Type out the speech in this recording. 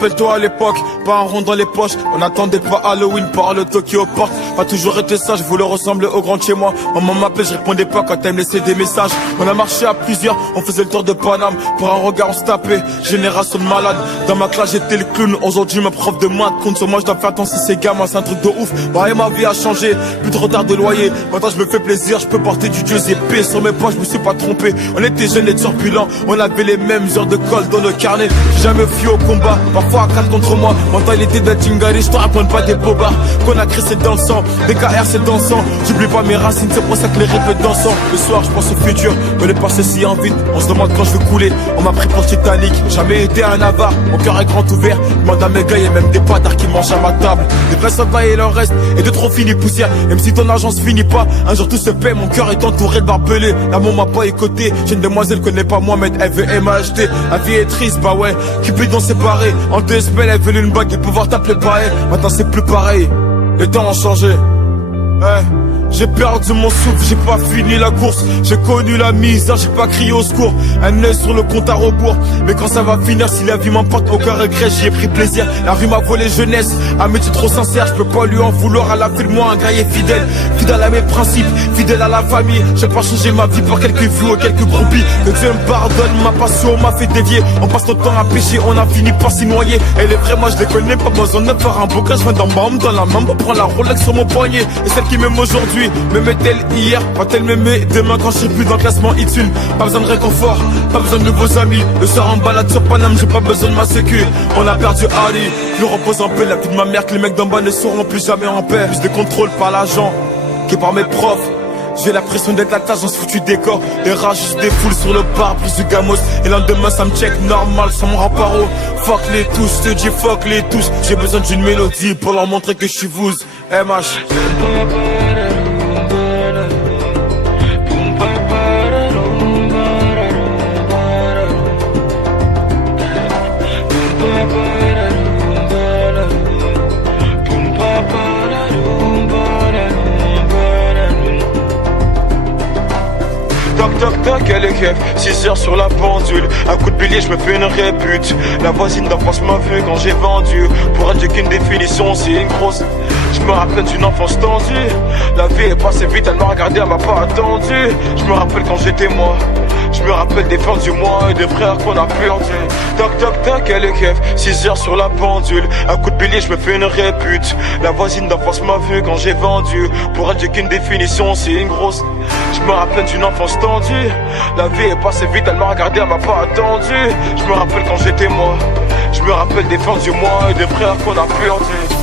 rappelle-toi à l'époque, pas un rond dans les poches. On n'attendait pas Halloween par le Tokyo Porte. Pas toujours été ça, je voulais ressembler au grand de chez moi. Maman m'appelait, je répondais pas quand elle me laissait des messages. On a marché à plusieurs, on faisait le tour de Paname. Pour un regard on se tapait, génération de malades. Dans ma classe j'étais le clown, aujourd'hui ma prof de maths compte sur moi, je dois faire attention si c'est gamin, c'est un truc de ouf. Ouais, ma vie a changé, plus de retard de loyer. Maintenant je me fais plaisir, je peux porter du Giuseppe. Sur mes poches je me suis pas trompé, on était jeunes et turbulents. On avait les mêmes heures de colle dans le carnet. J'ai jamais fui au combat, parfois à 4 contre moi. Maintenant il était de Tingari, je te raconte pas des bobards. Qu'on a crissé dans le sang, des KR c'est dansant. J'oublie pas mes racines, c'est pour ça que les rêves dansant. Le soir je pense au futur, mais le passé si en vite. On se demande quand je veux couler, on m'a pris pour le Titanic. Jamais été un avare, mon cœur est grand ouvert. Demande à mes gars, y'a même des patards qui mangent à ma table. Les vrais soldats et leur reste, et de trop finis poussière. Même si ton argent se finit pas, un jour tout se paie. Mon cœur est entouré de barbelés. L'amour m'a pas écouté, j'ai une demoiselle connaît pas moi, mais elle veut m'acheter. La vie est triste, bah ouais, Cupidon séparé. En 2 semaines elle veut une bague et pouvoir t'appeler pareil. Maintenant c'est plus pareil, les temps ont changé. Ouais. J'ai perdu mon souffle, j'ai pas fini la course. J'ai connu la misère, j'ai pas crié au secours. Un œil sur le compte à rebours. Mais quand ça va finir, si la vie m'emporte, aucun regret, j'y ai pris plaisir. La rue m'a volé jeunesse, un métier trop sincère. Je peux pas lui en vouloir, à la vie de moi, un gars est fidèle. Fidèle à mes principes, fidèle à la famille. J'ai pas changé ma vie pour quelques vues ou quelques groupies. Que Dieu me pardonne, ma passion m'a fait dévier. On passe notre temps à pécher, on a fini par s'y noyer. Et les vrais, moi je les connais, pas besoin de faire un bouquin. Je viens d'en bas, dans la main pour prendre la Rolex sur mon poignet. Et celle qui m'aime aujourd'hui m'aimait-elle hier, va-t-elle m'aimer demain quand je serai plus dans le classement iTunes. Pas besoin de réconfort, pas besoin de nouveaux amis. Le soir en balade sur Paname, j'ai pas besoin de ma sécu. On a perdu Ali, je repose en paix. La vie de ma mère que les mecs d'en bas ne seront plus jamais en paix. Plus de contrôle par l'agent que par mes profs. J'ai la pression d'être à tâche dans ce foutu décor. Les rats juste des foules sur le bar, plus du gamos. Et lendemain ça me check normal sans mon remparo. Fuck les tous, je te dis fuck les tous. J'ai besoin d'une mélodie pour leur montrer que je suis vous. MH. Toc toc toc, elle est keuf, 6 heures sur la pendule. Un coup de bélier, je me fais une répute. La voisine d'en face m'a vu quand j'ai vendu. Pour elle j'ai qu'une définition, c'est une grosse. Je me rappelle d'une enfance tendue. La vie est passée vite, elle m'a regardé, elle m'a pas attendu. Je me rappelle quand j'étais moi. Je me rappelle des fins du mois et des frères qu'on a perdu. Toc toc toc, elle est keuf, 6 heures sur la pendule. Un coup de bélier, je me fais une répute. La voisine d'en face m'a vu quand j'ai vendu. Pour elle j'ai qu'une définition, c'est une grosse. Je me rappelle d'une enfance tendue. La vie est passée vite, elle m'a regardé, elle m'a pas attendu. Je me rappelle quand j'étais moi. Je me rappelle des fins du mois et des frères qu'on a perdu.